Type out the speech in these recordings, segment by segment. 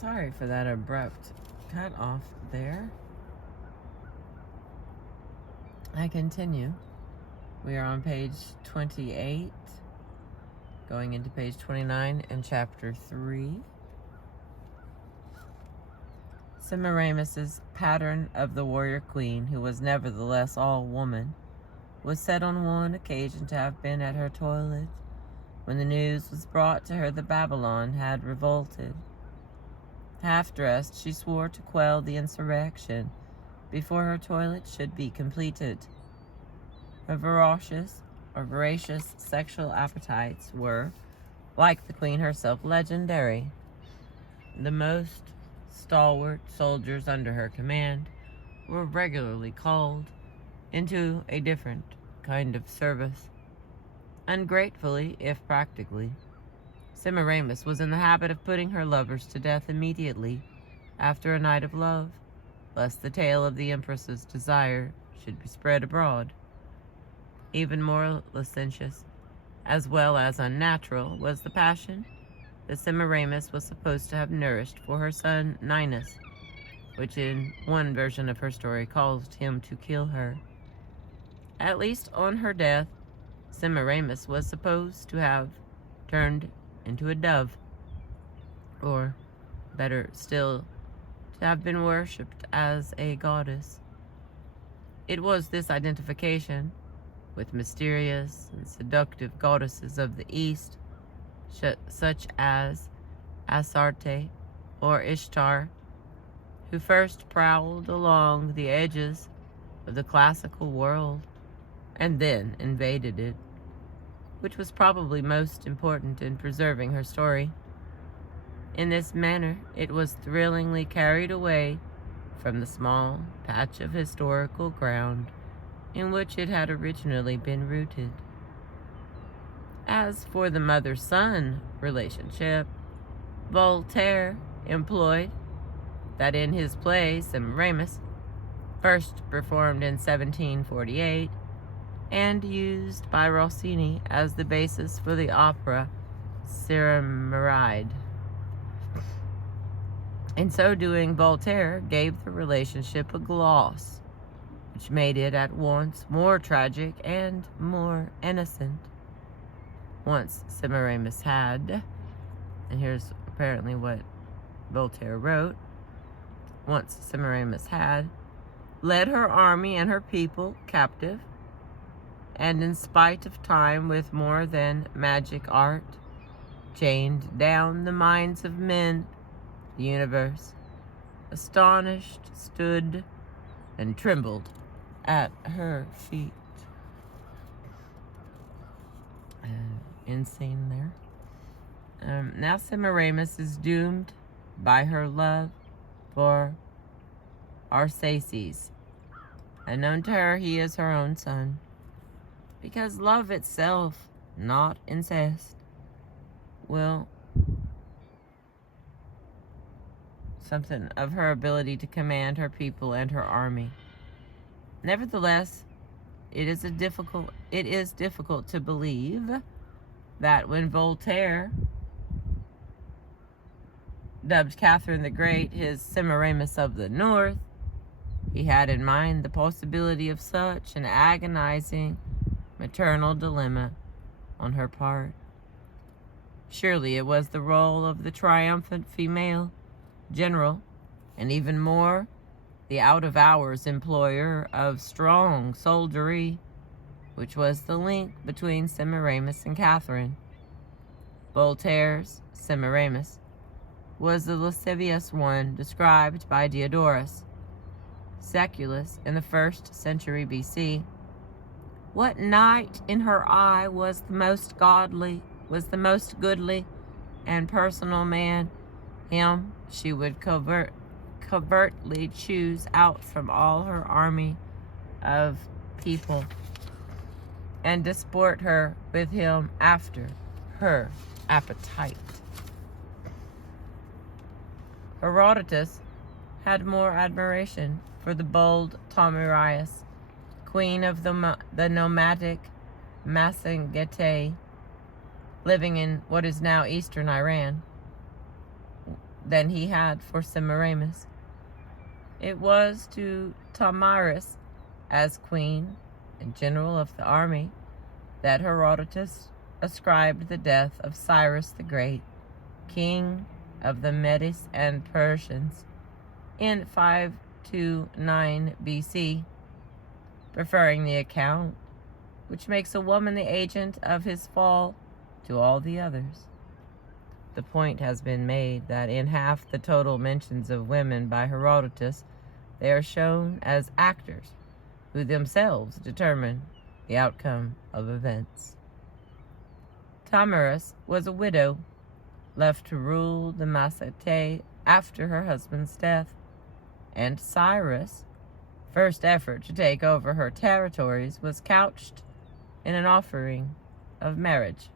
Sorry for that abrupt cut off there. I continue. We are on page 28, going into page 29 in chapter 3. Semiramis's pattern of the warrior queen, who was nevertheless all woman, was said on one occasion to have been at her toilet when the news was brought to her that Babylon had revolted. Half-dressed, she swore to quell the insurrection before her toilet should be completed. Her voracious sexual appetites were, like the queen herself, legendary. The most stalwart soldiers under her command were regularly called into a different kind of service. Ungratefully, if practically, Semiramis was in the habit of putting her lovers to death immediately after a night of love, lest the tale of the empress's desire should be spread abroad. Even more licentious, as well as unnatural, was the passion that Semiramis was supposed to have nourished for her son Ninus, which in one version of her story caused him to kill her. At least on her death, Semiramis was supposed to have turned into a dove, or better still, to have been worshipped as a goddess. It was this identification with mysterious and seductive goddesses of the East, such as Astarte or Ishtar, who first prowled along the edges of the classical world and then invaded it, which was probably most important in preserving her story. In this manner, it was thrillingly carried away from the small patch of historical ground in which it had originally been rooted. As for the mother-son relationship, Voltaire employed that in his play Semiramis, first performed in 1748, and used by Rossini as the basis for the opera Semiramide. In so doing, Voltaire gave the relationship a gloss, which made it at once more tragic and more innocent. Once Semiramis had, and here's apparently what Voltaire wrote, once Semiramis had led her army and her people captive, and in spite of time with more than magic art, chained down the minds of men, the universe, astonished, stood and trembled at her feet. Insane there. Now Semiramis is doomed by her love for Arsaces, and known to her he is her own son, because love itself, not incest, will something of her ability to command her people and her army. Nevertheless, it is difficult to believe that when Voltaire dubbed Catherine the Great his Semiramis of the North, he had in mind the possibility of such an agonizing maternal dilemma on her part. Surely it was the role of the triumphant female general, and even more, the out-of-hours employer of strong soldiery, which was the link between Semiramis and Catherine. Voltaire's Semiramis was the lascivious one described by Diodorus Siculus in the 1st century BC. What knight in her eye was the most goodly and personal man, him she would covertly choose out from all her army of people and disport her with him after her appetite. Herodotus had more admiration for the bold Tomyrias, queen of the nomadic Massagetae, living in what is now eastern Iran, than he had for Semiramis. It was to Thamyris, as queen and general of the army, that Herodotus ascribed the death of Cyrus the Great, king of the Medes and Persians, in 529 BC, preferring the account which makes a woman the agent of his fall to all the others. The point has been made that in half the total mentions of women by Herodotus, they are shown as actors who themselves determine the outcome of events. Thamyris was a widow, left to rule the Massachetae after her husband's death, and Cyrus' first effort to take over her territories was couched in an offering of marriage.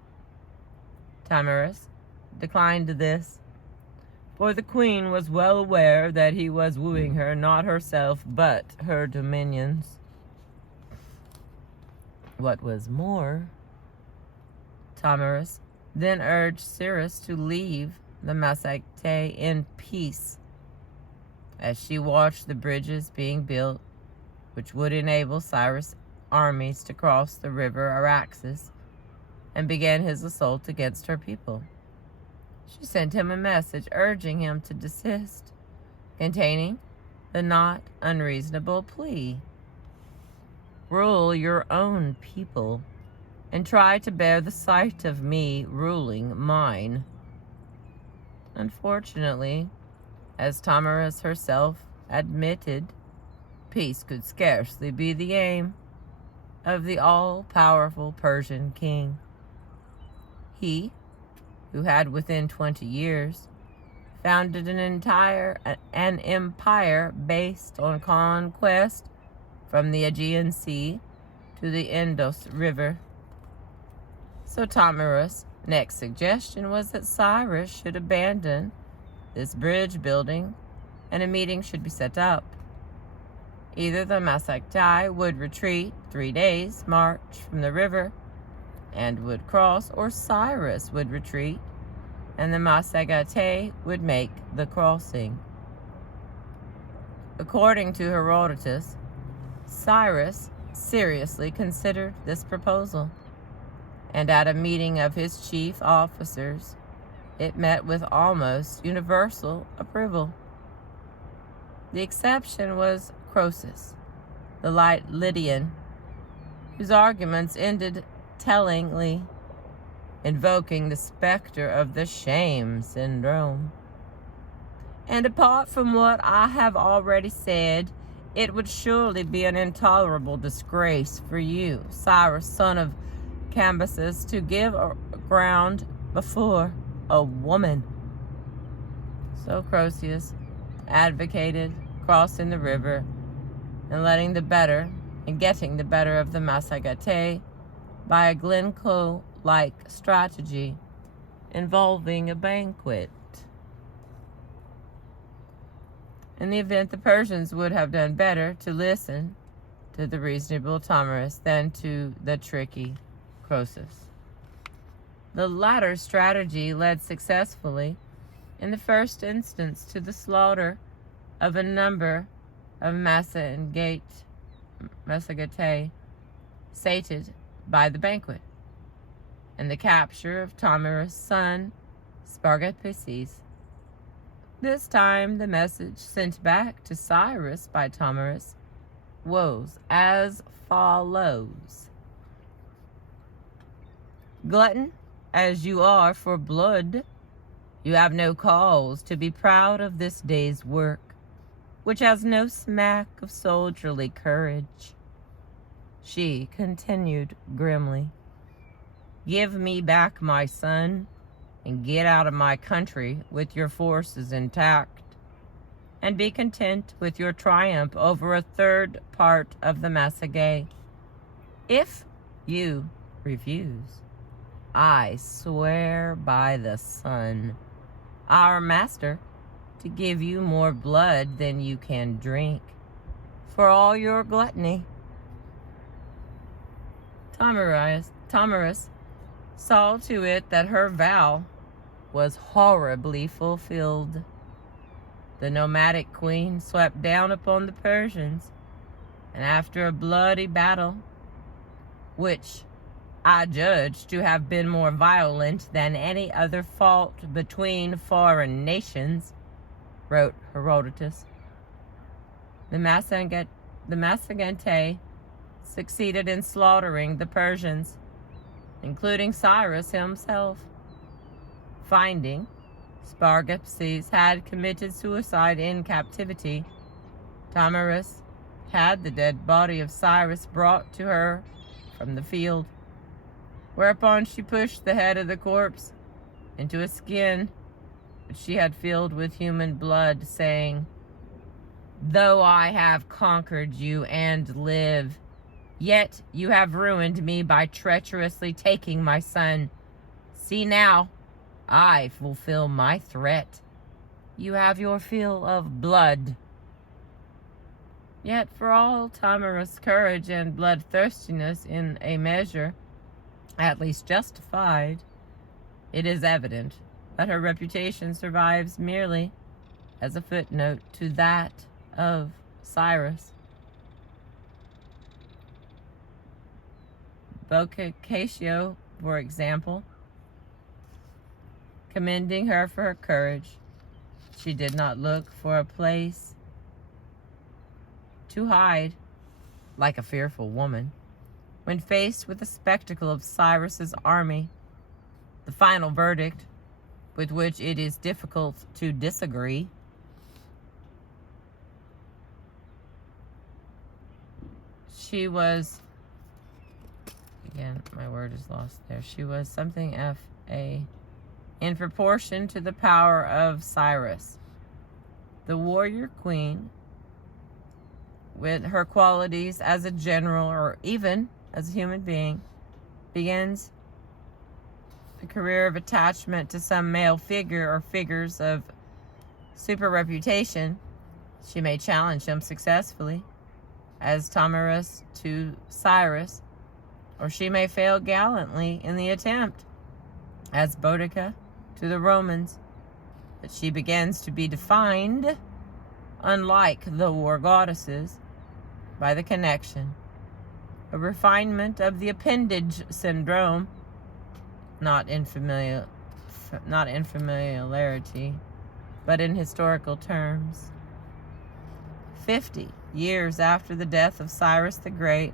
Thamyris declined this, for the queen was well aware that he was wooing her, not herself, but her dominions. What was more, Thamyris then urged Cyrus to leave the Massachetae in peace, as she watched the bridges being built, which would enable Cyrus' armies to cross the river Araxes, and began his assault against her people. She sent him a message urging him to desist, containing the not unreasonable plea: rule your own people, and try to bear the sight of me ruling mine. Unfortunately, as Thamyris herself admitted, peace could scarcely be the aim of the all-powerful Persian king. He, who had within 20 years founded an empire based on conquest from the Aegean Sea to the Indus River. So Thamyris' next suggestion was that Cyrus should abandon this bridge building and a meeting should be set up. Either the Massachetae would retreat 3 days' march from the river and would cross, or Cyrus would retreat and the Massachetae would make the crossing. According to Herodotus, Cyrus seriously considered this proposal, and at a meeting of his chief officers, it met with almost universal approval. The exception was Croesus, the light Lydian, whose arguments ended tellingly, invoking the specter of the shame syndrome. And apart from what I have already said, it would surely be an intolerable disgrace for you, Cyrus, son of Cambyses, to give ground before a woman. So Croesus advocated crossing the river and getting the better of the Massachetae by a Glencoe-like strategy involving a banquet. In the event, the Persians would have done better to listen to the reasonable Thamyris than to the tricky Croesus. The latter strategy led successfully, in the first instance, to the slaughter of a number of Massachetae sated by the banquet, and the capture of Thamyris' son, Spargapeses. This time, the message sent back to Cyrus by Thamyris was as follows: glutton as you are for blood, you have no cause to be proud of this day's work, which has no smack of soldierly courage. She continued grimly, give me back my son, and get out of my country with your forces intact, and be content with your triumph over a third part of the Massachetae. If you refuse, I swear by the sun, our master, to give you more blood than you can drink, for all your gluttony. Thamyris saw to it that her vow was horribly fulfilled. the nomadic queen swept down upon the Persians, and after a bloody battle, which I judge to have been more violent than any other fought between foreign nations, wrote Herodotus, the Massagetae succeeded in slaughtering the Persians, including Cyrus himself. Finding Spargapses had committed suicide in captivity, Thamyris had the dead body of Cyrus brought to her from the field, whereupon she pushed the head of the corpse into a skin which she had filled with human blood, saying, "Though I have conquered you and live, yet you have ruined me by treacherously taking my son. See now, I fulfill my threat. You have your fill of blood." Yet for all Thamyris' courage and bloodthirstiness, in a measure at least justified, it is evident that her reputation survives merely as a footnote to that of Cyrus. Boccaccio, for example, commending her for her courage, she did not look for a place to hide, like a fearful woman, when faced with the spectacle of Cyrus's army, the final verdict, with which it is difficult to disagree. She was, again, my word is lost there. She was something F.A. in proportion to the power of Cyrus. The warrior queen, with her qualities as a general or even as a human being, begins a career of attachment to some male figure or figures of super reputation. She may challenge him successfully, as Thamyris to Cyrus, or she may fail gallantly in the attempt, as Boudica to the Romans. But she begins to be defined, unlike the war goddesses, by the connection, a refinement of the appendage syndrome, not in familiarity, but in historical terms. 50 years after the death of Cyrus the Great,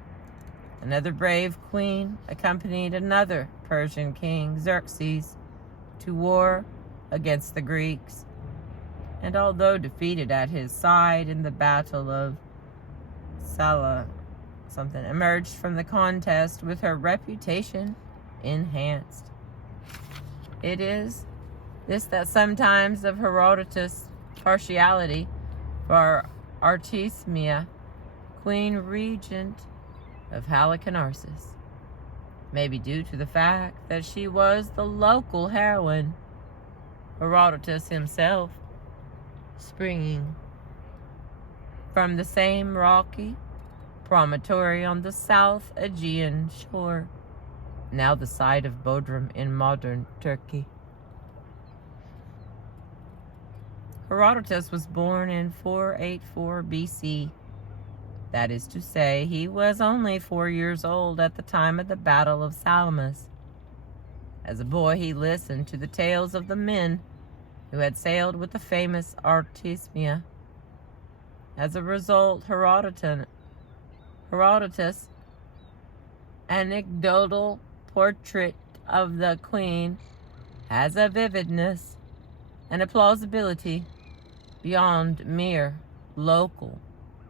another brave queen accompanied another Persian king, Xerxes, to war against the Greeks, and although defeated at his side in the battle of emerged from the contest with her reputation enhanced. It is this that sometimes of Herodotus' partiality for Artemisia, queen regent of Halicarnassus, may be due to the fact that she was the local heroine, Herodotus himself springing from the same rocky promontory on the South Aegean shore, now the site of Bodrum in modern Turkey. Herodotus was born in 484 BC. That is to say, he was only 4 years old at the time of the Battle of Salamis. As a boy, he listened to the tales of the men who had sailed with the famous Artemisia. As a result, Herodotus' anecdotal portrait of the queen has a vividness and a plausibility beyond mere local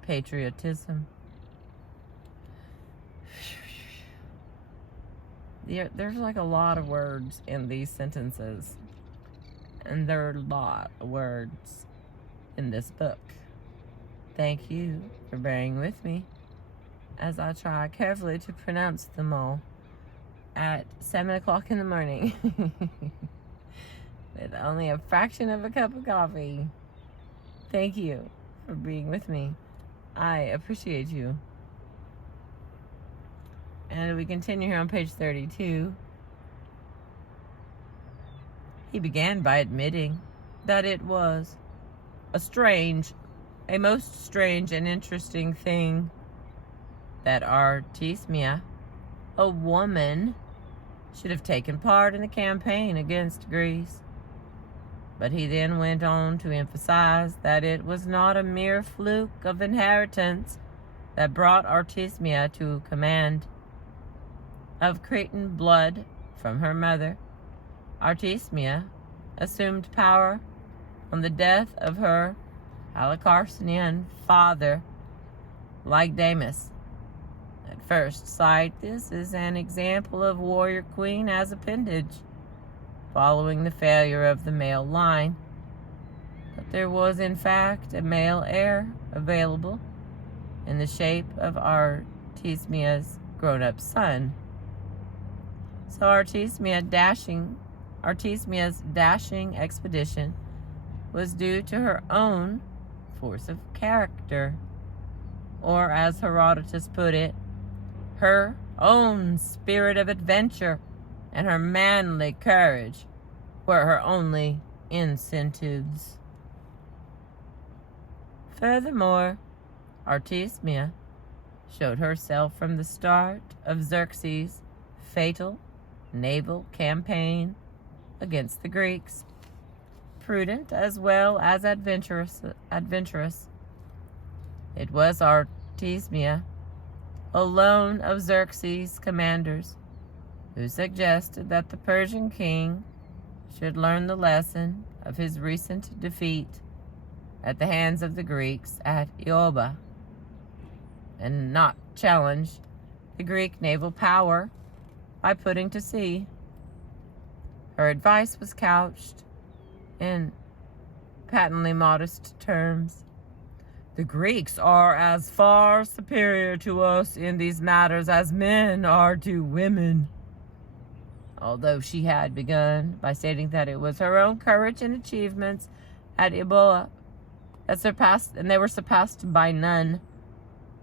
patriotism. There's like a lot of words in these sentences, and there are a lot of words in this book. Thank you for bearing with me as I try carefully to pronounce them all at 7 o'clock in the morning with only a fraction of a cup of coffee. Thank you for being with me. I appreciate you. And we continue here on page 32. He began by admitting that it was a most strange and interesting thing that Artemisia, a woman, should have taken part in the campaign against Greece. But he then went on to emphasize that it was not a mere fluke of inheritance that brought Artemisia to command. Of Cretan blood from her mother, Artemisia assumed power on the death of her Halicarnassian father, Lycidamas. At first sight, this is an example of warrior queen as appendage, following the failure of the male line. But there was in fact a male heir available in the shape of Artemisia's grown-up son. So Artemisia's dashing expedition was due to her own force of character, or as Herodotus put it, her own spirit of adventure and her manly courage were her only incentives. Furthermore, Artemisia showed herself from the start of Xerxes' fatal naval campaign against the Greeks, prudent as well as adventurous. It was Artemisia, alone of Xerxes' commanders, who suggested that the Persian king should learn the lesson of his recent defeat at the hands of the Greeks at Ioba, and not challenge the Greek naval power by putting to sea. Her advice was couched in patently modest terms. The Greeks are as far superior to us in these matters as men are to women. Although she had begun by stating that it was her own courage and achievements at Ebola that they were surpassed by none,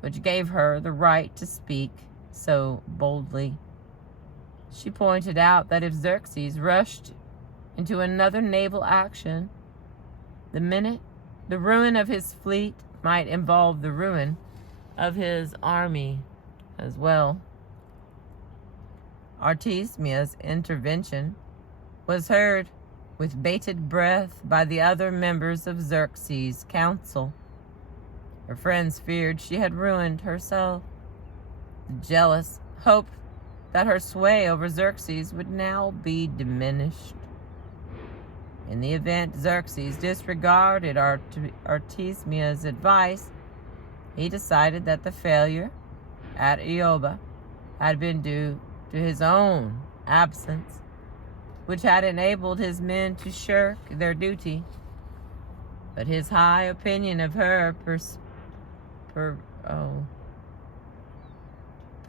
which gave her the right to speak so boldly. She pointed out that if Xerxes rushed into another naval action, the ruin of his fleet might involve the ruin of his army as well. Artemisia's intervention was heard with bated breath by the other members of Xerxes' council. Her friends feared she had ruined herself. The jealous hoped that her sway over Xerxes would now be diminished. In the event Xerxes disregarded Artemisia's advice, he decided that the failure at Ioba had been due to his own absence, which had enabled his men to shirk their duty. But his high opinion of her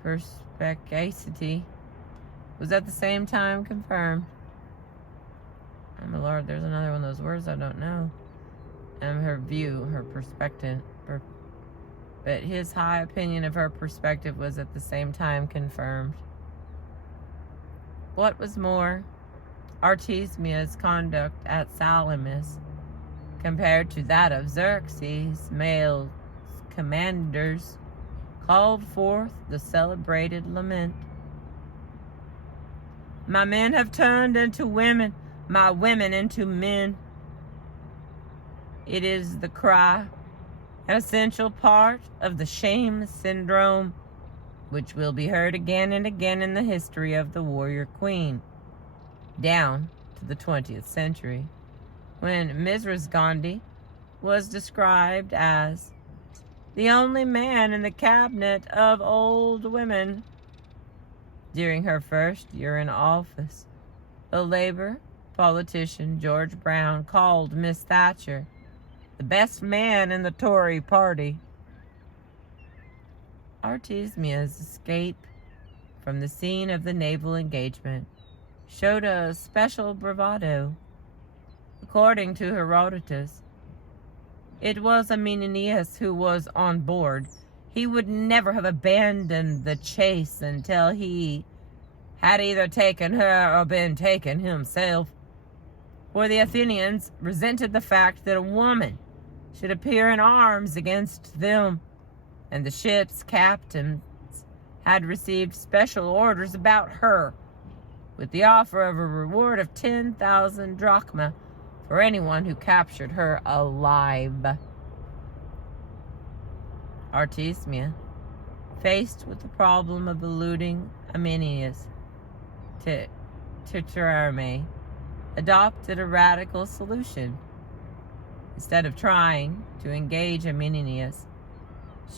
perspicacity was at the same time confirmed. Oh my Lord, there's another one of those words I don't know. And her perspective. But his high opinion of her perspective was at the same time confirmed. What was more, Artemisia's conduct at Salamis, compared to that of Xerxes' male commanders, called forth the celebrated lament. My men have turned into women, my women into men. It is the cry, an essential part of the shame syndrome, which will be heard again and again in the history of the warrior queen, down to the 20th century, when Mrs. Gandhi was described as the only man in the cabinet of old women. During her first year in office, the Labour politician George Brown called Miss Thatcher the best man in the Tory party. Artemisia's escape from the scene of the naval engagement showed a special bravado. According to Herodotus, it was Menenius who was on board. He would never have abandoned the chase until he had either taken her or been taken himself, for the Athenians resented the fact that a woman should appear in arms against them, and the ship's captains had received special orders about her, with the offer of a reward of 10,000 drachma for anyone who captured her alive. Artemisia, faced with the problem of eluding Amenius Tityarme, adopted a radical solution. Instead of trying to engage Amenius,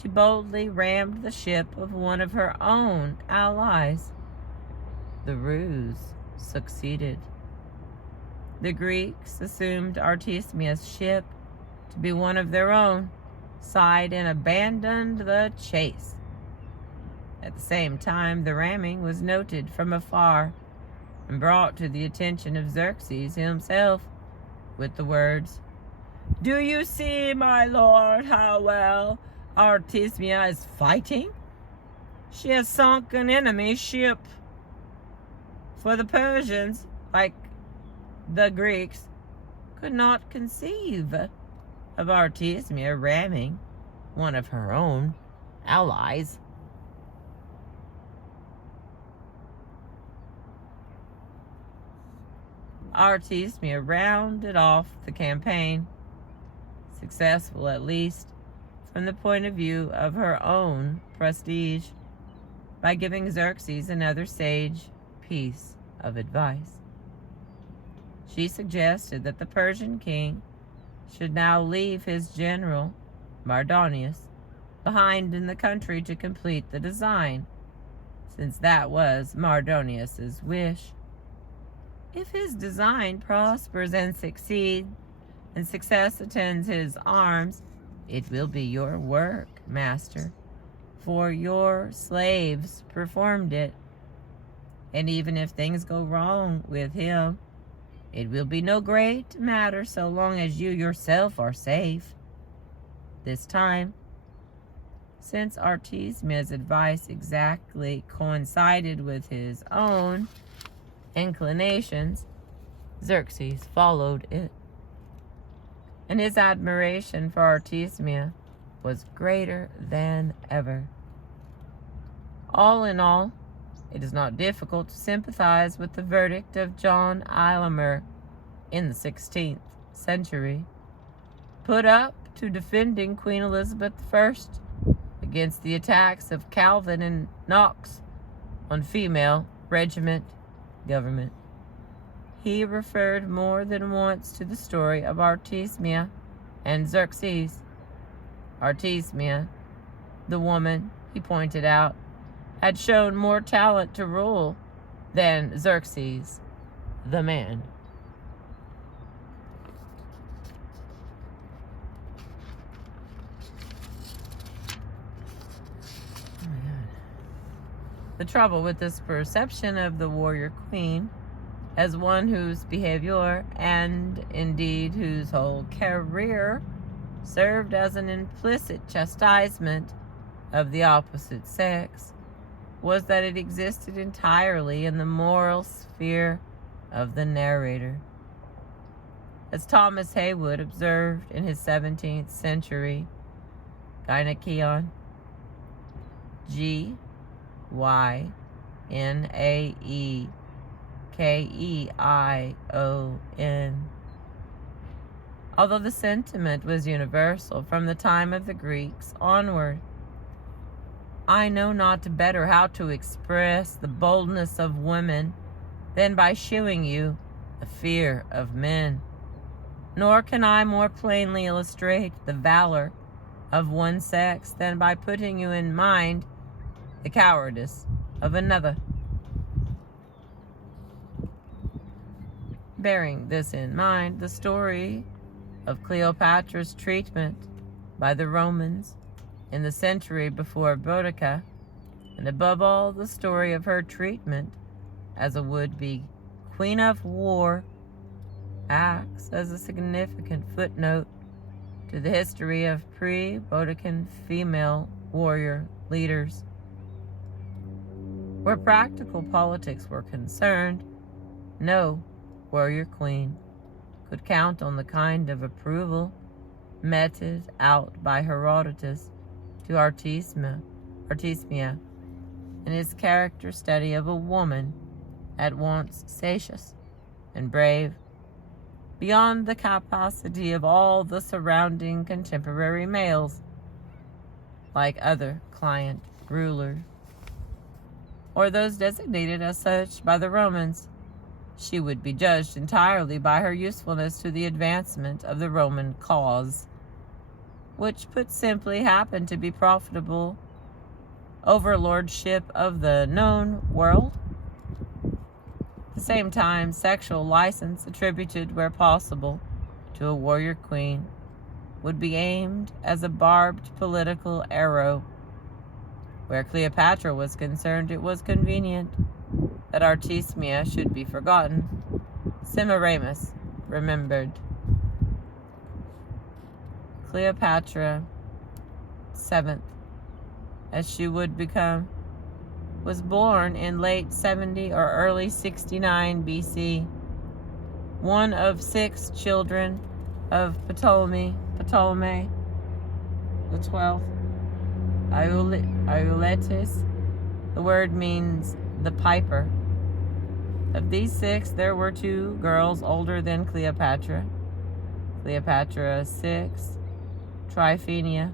she boldly rammed the ship of one of her own allies. The ruse succeeded. The Greeks assumed Artemisia's ship to be one of their own, sighed and abandoned the chase. At the same time, the ramming was noted from afar and brought to the attention of Xerxes himself with the words, "Do you see, my lord, how well Artemisia is fighting? She has sunk an enemy ship." For the Persians, like the Greeks, could not conceive of Artemisia ramming one of her own allies. Artemisia rounded off the campaign, successful at least from the point of view of her own prestige, by giving Xerxes another sage piece of advice. She suggested that the Persian king should now leave his general, Mardonius, behind in the country to complete the design, since that was Mardonius's wish. If his design prospers and succeeds, and success attends his arms, it will be your work, master, for your slaves performed it. And even if things go wrong with him, it will be no great matter so long as you yourself are safe. This time, since Artemisia's advice exactly coincided with his own inclinations, Xerxes followed it, and his admiration for Artemisia was greater than ever. All in all, it is not difficult to sympathize with the verdict of John Aylmer in the 16th century, put up to defending Queen Elizabeth I against the attacks of Calvin and Knox on female regiment government. He referred more than once to the story of Artemisia and Xerxes. Artemisia, the woman, he pointed out, had shown more talent to rule than Xerxes, the man. The trouble with this perception of the warrior queen as one whose behavior, and indeed whose whole career, served as an implicit chastisement of the opposite sex, was that it existed entirely in the moral sphere of the narrator. As Thomas Heywood observed in his 17th century Gynekeion, Gynekeion. Although the sentiment was universal from the time of the Greeks onward, I know not better how to express the boldness of women than by shewing you the fear of men. Nor can I more plainly illustrate the valor of one sex than by putting you in mind the cowardice of another. Bearing this in mind, the story of Cleopatra's treatment by the Romans in the century before Boudicca, and above all the story of her treatment as a would-be queen of war, acts as a significant footnote to the history of pre-Boudiccan female warrior leaders. Where practical politics were concerned, no warrior queen could count on the kind of approval meted out by Herodotus to Artemisia in his character study of a woman at once sagacious and brave, beyond the capacity of all the surrounding contemporary males, like other client rulers, or those designated as such by the Romans. She would be judged entirely by her usefulness to the advancement of the Roman cause, which, put simply, happened to be profitable overlordship of the known world. At the same time, sexual license attributed where possible to a warrior queen would be aimed as a barbed political arrow. Where Cleopatra was concerned, it was convenient that Artemisia should be forgotten. Semiramis remembered. Cleopatra VII, as she would become, was born in late 70 or early 69 BC, one of 6 children of Ptolemy the 12th, Auletes. The word means the piper. Of these 6, there were 2 girls older than Cleopatra, Cleopatra VI, Tryphenia,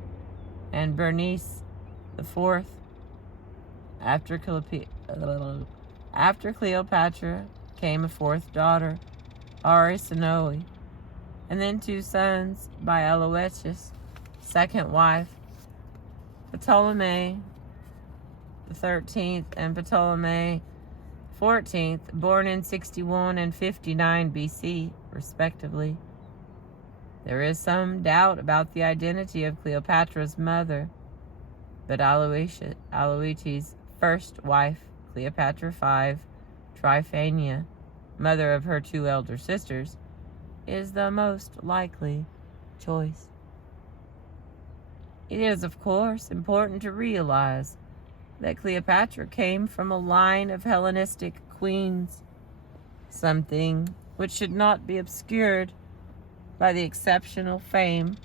and Bernice the 4th. After Cleopatra came a 4th daughter, Arsinoe, and then 2 sons by Aloysius' second wife, Ptolemy the 13th and Ptolemy 14th, born in 61 and 59 BC, respectively. There is some doubt about the identity of Cleopatra's mother, but Aloysius' first wife, Cleopatra V, Tryphania, mother of her 2 elder sisters, is the most likely choice. It is, of course, important to realize that Cleopatra came from a line of Hellenistic queens, something which should not be obscured by the exceptional fame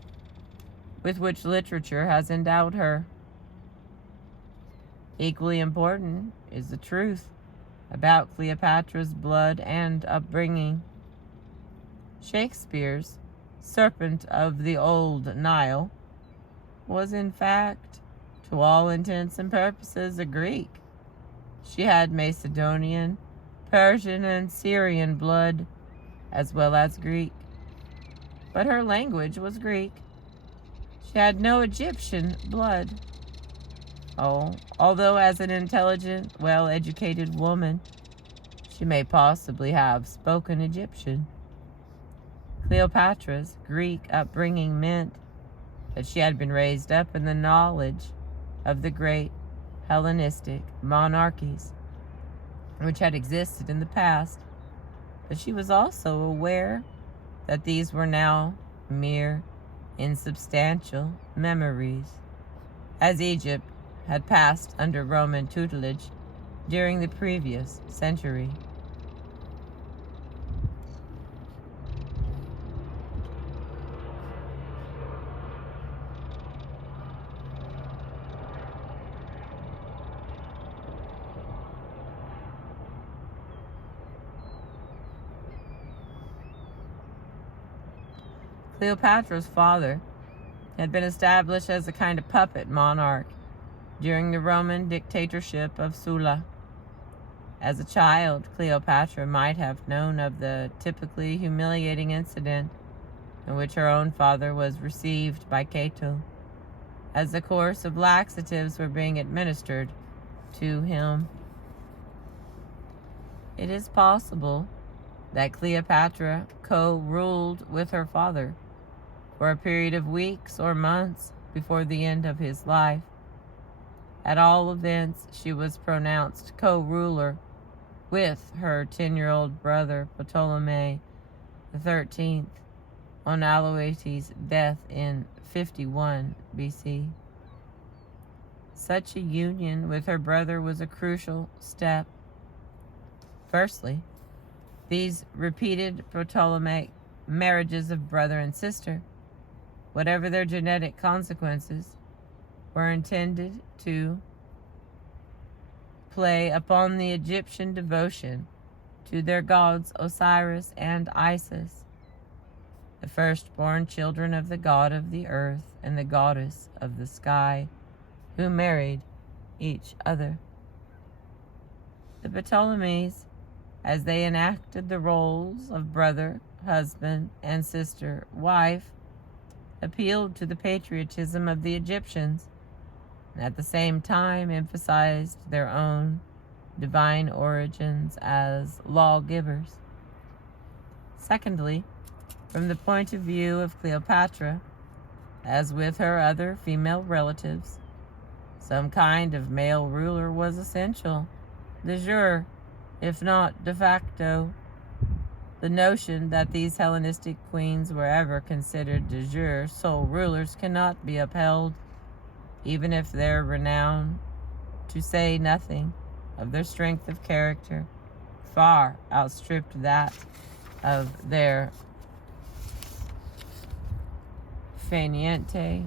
with which literature has endowed her. Equally important is the truth about Cleopatra's blood and upbringing. Shakespeare's Serpent of the Old Nile was, in fact, to all intents and purposes, a Greek. She had Macedonian, Persian, and Syrian blood, as well as Greek. But her language was Greek. She had no Egyptian blood. Although as an intelligent, well-educated woman, she may possibly have spoken Egyptian. Cleopatra's Greek upbringing meant that she had been raised up in the knowledge of the great Hellenistic monarchies which had existed in the past, but she was also aware that these were now mere insubstantial memories, as Egypt had passed under Roman tutelage during the previous century. Cleopatra's father had been established as a kind of puppet monarch during the Roman dictatorship of Sulla. As a child, Cleopatra might have known of the typically humiliating incident in which her own father was received by Cato, as a course of laxatives were being administered to him. It is possible that Cleopatra co-ruled with her father for a period of weeks or months before the end of his life. At all events, she was pronounced co-ruler with her 10-year-old brother Ptolemy the 13th on Aloysius' death in 51 BC. Such a union with her brother was a crucial step. Firstly, these repeated Ptolemaic marriages of brother and sister whatever their genetic consequences, were intended to play upon the Egyptian devotion to their gods Osiris and Isis, the firstborn children of the god of the earth and the goddess of the sky, who married each other. The Ptolemies, as they enacted the roles of brother, husband, and sister, wife, appealed to the patriotism of the Egyptians, and at the same time emphasized their own divine origins as lawgivers. Secondly, from the point of view of Cleopatra, as with her other female relatives, some kind of male ruler was essential, de jure, if not de facto. The notion that these Hellenistic queens were ever considered de jure sole rulers cannot be upheld, even if their renown, to say nothing of their strength of character, far outstripped that of their fainéant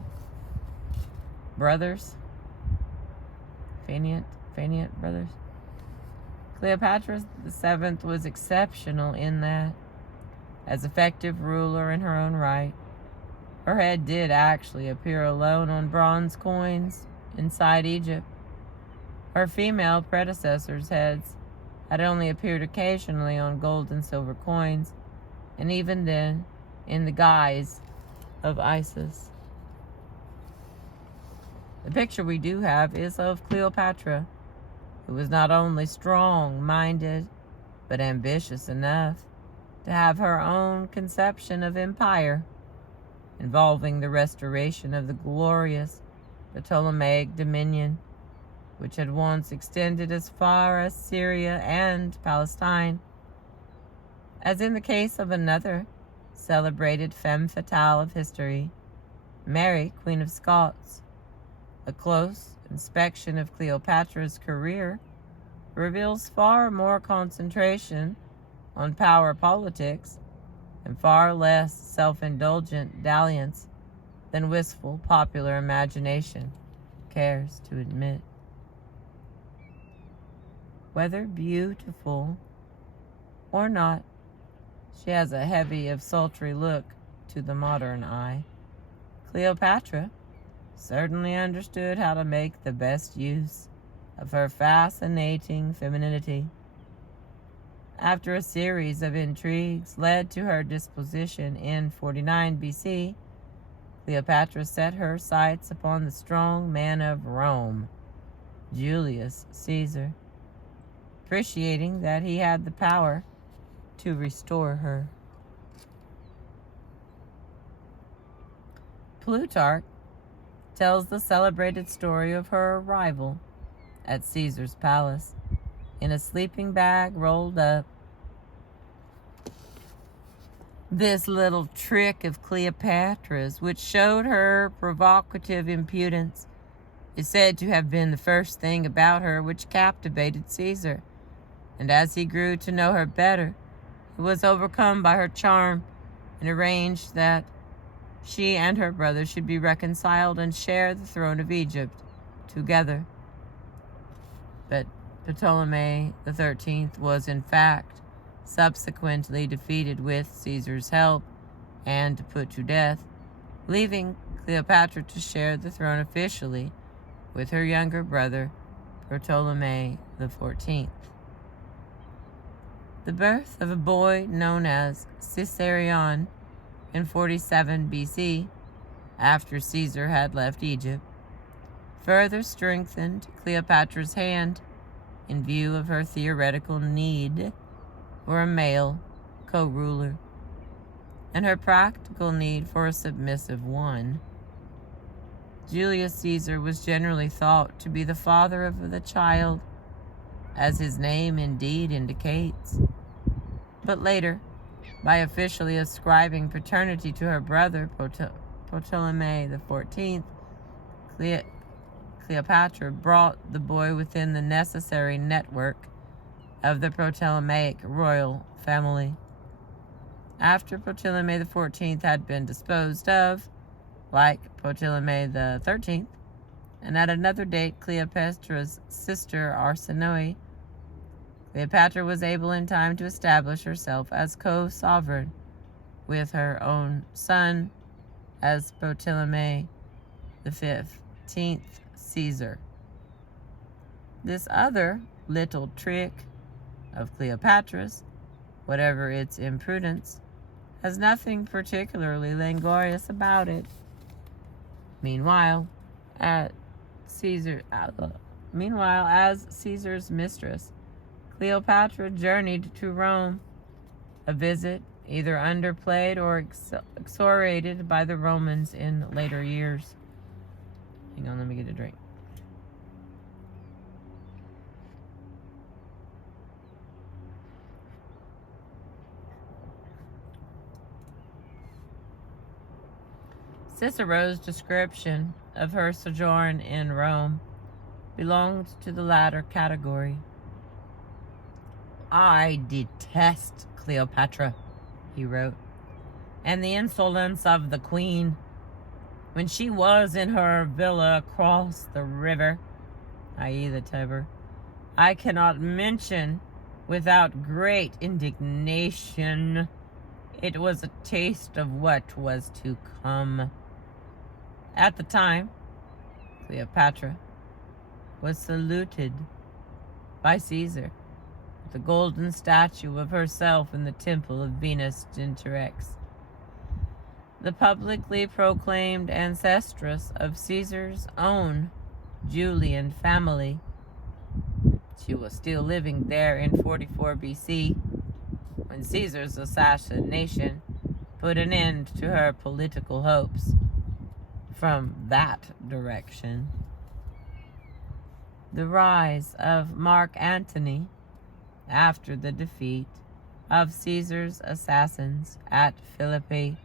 brothers. Fainéant brothers. Cleopatra VII was exceptional in that, as effective ruler in her own right, her head did actually appear alone on bronze coins inside Egypt. Her female predecessors' heads had only appeared occasionally on gold and silver coins, and even then in the guise of Isis. The picture we do have is of Cleopatra, who was not only strong-minded, but ambitious enough to have her own conception of empire, involving the restoration of the glorious Ptolemaic dominion, which had once extended as far as Syria and Palestine. As in the case of another celebrated femme fatale of history, Mary, Queen of Scots, a close inspection of Cleopatra's career reveals far more concentration on power politics and far less self-indulgent dalliance than wistful popular imagination cares to admit. Whether beautiful or not, she has a heavy of sultry look to the modern eye. Cleopatra certainly understood how to make the best use of her fascinating femininity. After a series of intrigues led to her disposition in 49 BC, Cleopatra set her sights upon the strong man of Rome, Julius Caesar, appreciating that he had the power to restore her. Plutarch tells the celebrated story of her arrival at Caesar's palace in a sleeping bag rolled up. This little trick of Cleopatra's, which showed her provocative impudence, is said to have been the first thing about her which captivated Caesar, and as he grew to know her better, he was overcome by her charm and arranged that she and her brother should be reconciled and share the throne of Egypt together. But Ptolemy XIII was in fact subsequently defeated with Caesar's help and put to death, leaving Cleopatra to share the throne officially with her younger brother, Ptolemy XIV. The birth of a boy known as Caesarion in 47 BC, after Caesar had left Egypt, further strengthened Cleopatra's hand in view of her theoretical need for a male co-ruler and her practical need for a submissive one. Julius Caesar was generally thought to be the father of the child, as his name indeed indicates, but later, by officially ascribing paternity to her brother Ptolemy XIV, Cleopatra brought the boy within the necessary network of the Ptolemaic royal family. After Ptolemy XIV had been disposed of, like Ptolemy the 13th, and at another date Cleopatra's sister Arsinoe, Cleopatra was able in time to establish herself as co-sovereign with her own son as Ptolemy the 15th Caesar. This other little trick of Cleopatra's, whatever its imprudence, has nothing particularly languorous about it. Meanwhile, as Caesar's mistress, Cleopatra journeyed to Rome, a visit either underplayed or exaggerated by the Romans in later years. Hang on, let me get a drink. Cicero's description of her sojourn in Rome belonged to the latter category. "I detest Cleopatra," he wrote, "and the insolence of the queen. When she was in her villa across the river, i.e. the Tiber, I cannot mention without great indignation. It was a taste of what was to come. At the time, Cleopatra was saluted by Caesar with a golden statue of herself in the temple of Venus Gentrix, the publicly proclaimed ancestress of Caesar's own Julian family. She was still living there in 44 BC, when Caesar's assassination put an end to her political hopes from that direction. The rise of Mark Antony after the defeat of Caesar's assassins at Philippi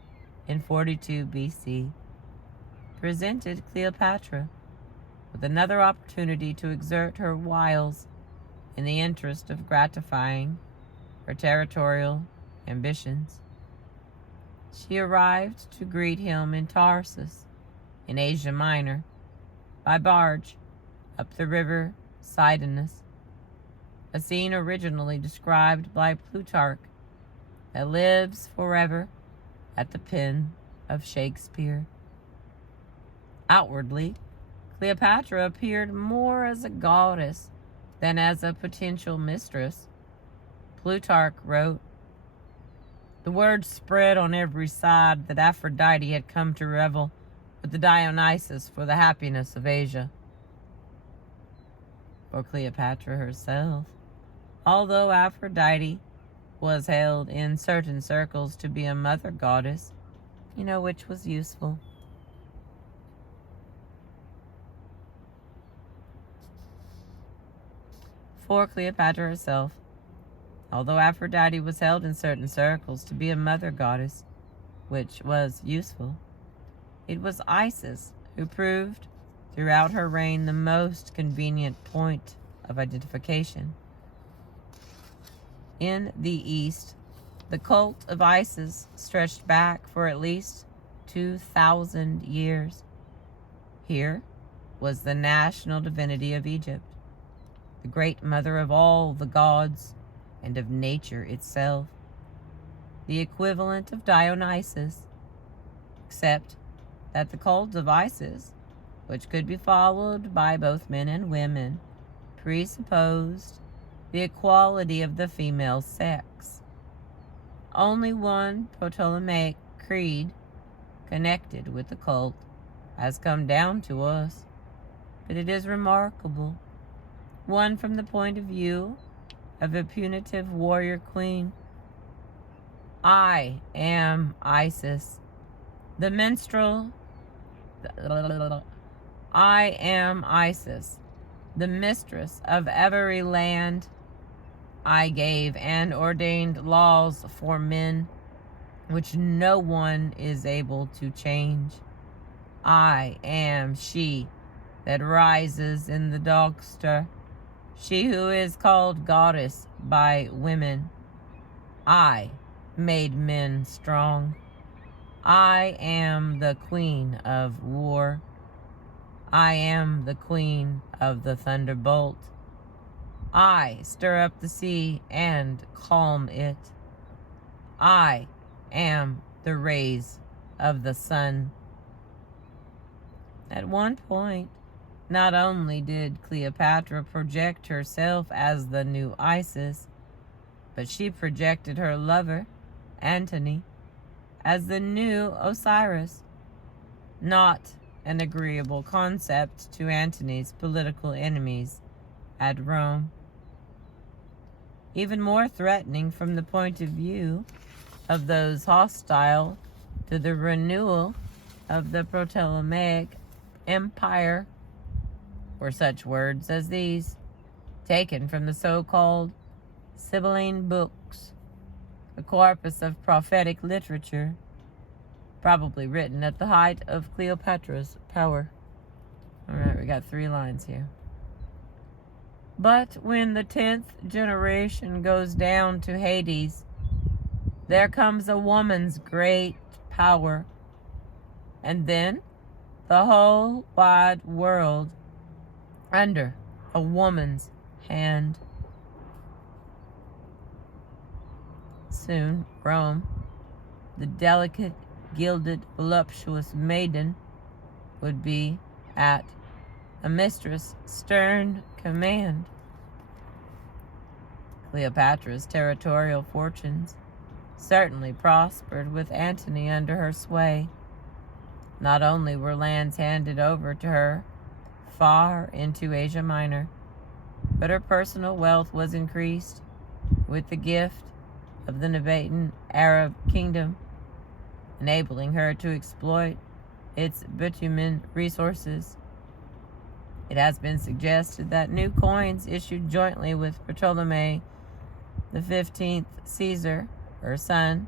in 42 BC presented Cleopatra with another opportunity to exert her wiles in the interest of gratifying her territorial ambitions. She arrived to greet him in Tarsus, in Asia Minor, by barge up the river Cydnus, a scene originally described by Plutarch that lives forever at the pen of Shakespeare. Outwardly, Cleopatra appeared more as a goddess than as a potential mistress. Plutarch wrote, "The word spread on every side that Aphrodite had come to revel with the Dionysus for the happiness of Asia." For Cleopatra herself, although Aphrodite was held in certain circles to be a mother goddess, which was useful. For Cleopatra herself, although Aphrodite was held in certain circles to be a mother goddess, which was useful, it was Isis who proved throughout her reign the most convenient point of identification. In the East, the cult of Isis stretched back for at least 2,000 years. Here was the national divinity of Egypt, the great mother of all the gods and of nature itself, the equivalent of Dionysus, except that the cult of Isis, which could be followed by both men and women, presupposed the equality of the female sex. Only one Ptolemaic creed connected with the cult has come down to us, but it is remarkable, one from the point of view of a punitive warrior queen. I am Isis, the minstrel. I am Isis, the mistress of every land. I gave and ordained laws for men, which no one is able to change. I am she that rises in the Dogster, she who is called goddess by women. I made men strong. I am the queen of war. I am the queen of the thunderbolt. I stir up the sea and calm it. I am the rays of the sun. At one point, not only did Cleopatra project herself as the new Isis, but she projected her lover, Antony, as the new Osiris, not an agreeable concept to Antony's political enemies at Rome. Even more threatening from the point of view of those hostile to the renewal of the Ptolemaic Empire were such words as these, taken from the so-called Sibylline books, a corpus of prophetic literature, probably written at the height of Cleopatra's power. All right, we got 3 lines here. But when the 10th generation goes down to Hades, there comes a woman's great power, and then the whole wide world under a woman's hand. Soon, Rome, the delicate, gilded, voluptuous maiden, would be at a mistress' stern command. Cleopatra's territorial fortunes certainly prospered with Antony under her sway. Not only were lands handed over to her far into Asia Minor, but her personal wealth was increased with the gift of the Nabatean Arab kingdom, enabling her to exploit its bitumen resources. It has been suggested that new coins issued jointly with Ptolemy the 15th Caesar, her son,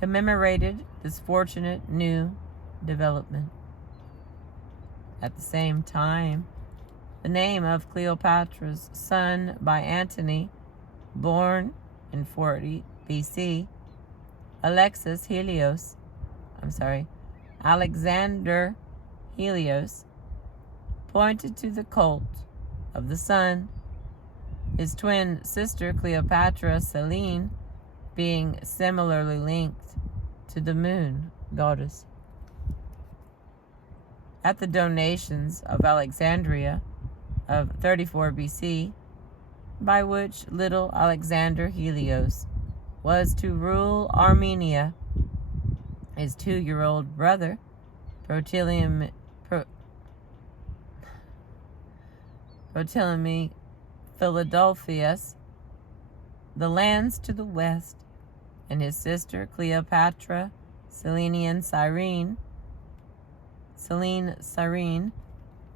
commemorated this fortunate new development. At the same time, the name of Cleopatra's son by Antony, born in 40 BC, Alexander Helios, pointed to the cult of the sun, his twin sister Cleopatra Selene being similarly linked to the moon goddess. At the donations of Alexandria of 34 BC, by which little Alexander Helios was to rule Armenia, his 2-year-old brother, Ptolemy Philadelphus, the lands to the west, and his sister Cleopatra Selene Cyrene,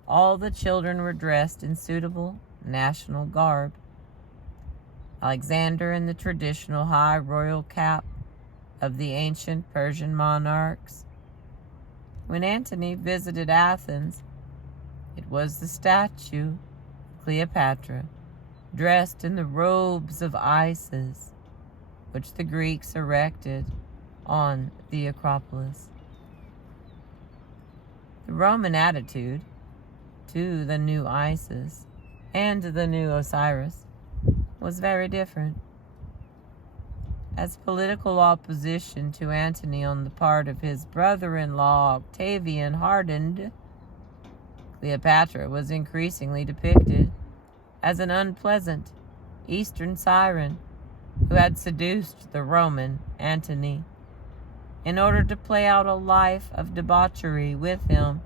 all the children were dressed in suitable national garb. Alexander in the traditional high royal cap of the ancient Persian monarchs. When Antony visited Athens, it was the statue of Cleopatra, dressed in the robes of Isis, which the Greeks erected on the Acropolis. The Roman attitude to the new Isis and the new Osiris was very different. As political opposition to Antony on the part of his brother-in-law Octavian hardened, Cleopatra was increasingly depicted as an unpleasant Eastern siren who had seduced the Roman Antony in order to play out a life of debauchery with him,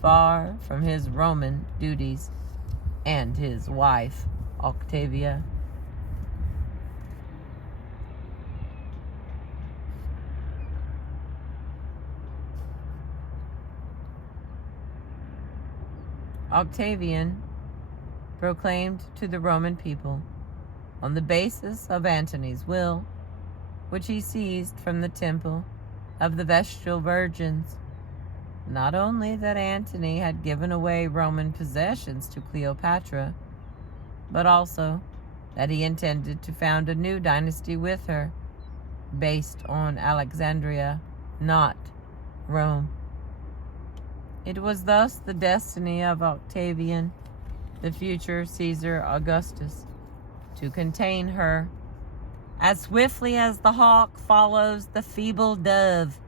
far from his Roman duties and his wife, Octavia. Octavian proclaimed to the Roman people, on the basis of Antony's will, which he seized from the temple of the Vestal Virgins, not only that Antony had given away Roman possessions to Cleopatra, but also that he intended to found a new dynasty with her, based on Alexandria not Rome. It was thus the destiny of Octavian, the future Caesar Augustus, to contain her as swiftly as the hawk follows the feeble dove,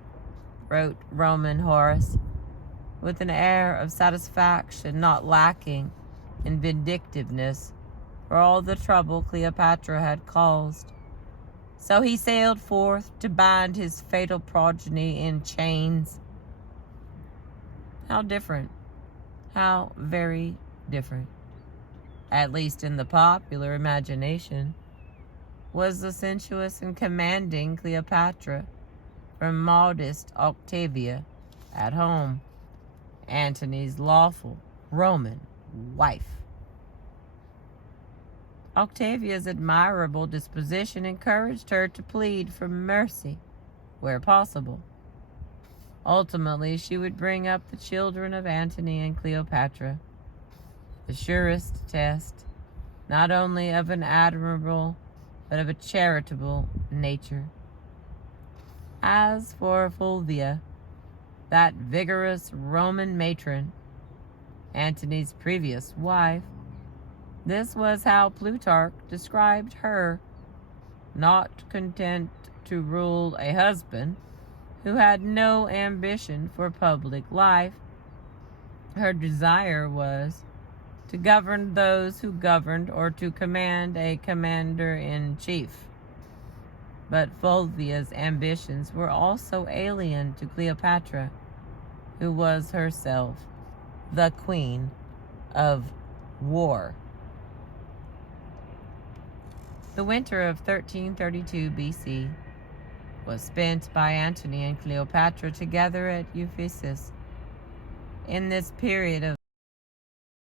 wrote Roman Horace, with an air of satisfaction not lacking in vindictiveness for all the trouble Cleopatra had caused. So he sailed forth to bind his fatal progeny in chains. How different, how very different, at least in the popular imagination, was the sensuous and commanding Cleopatra from modest Octavia at home, Antony's lawful Roman wife. Octavia's admirable disposition encouraged her to plead for mercy where possible. Ultimately, she would bring up the children of Antony and Cleopatra, the surest test, not only of an admirable, but of a charitable nature. As for Fulvia, that vigorous Roman matron, Antony's previous wife, this was how Plutarch described her: not content to rule a husband who had no ambition for public life, her desire was to govern those who governed, or to command a commander-in-chief. But Fulvia's ambitions were also alien to Cleopatra, who was herself the queen of war. The winter of 1332 BC was spent by Antony and Cleopatra together at Ephesus. In this period of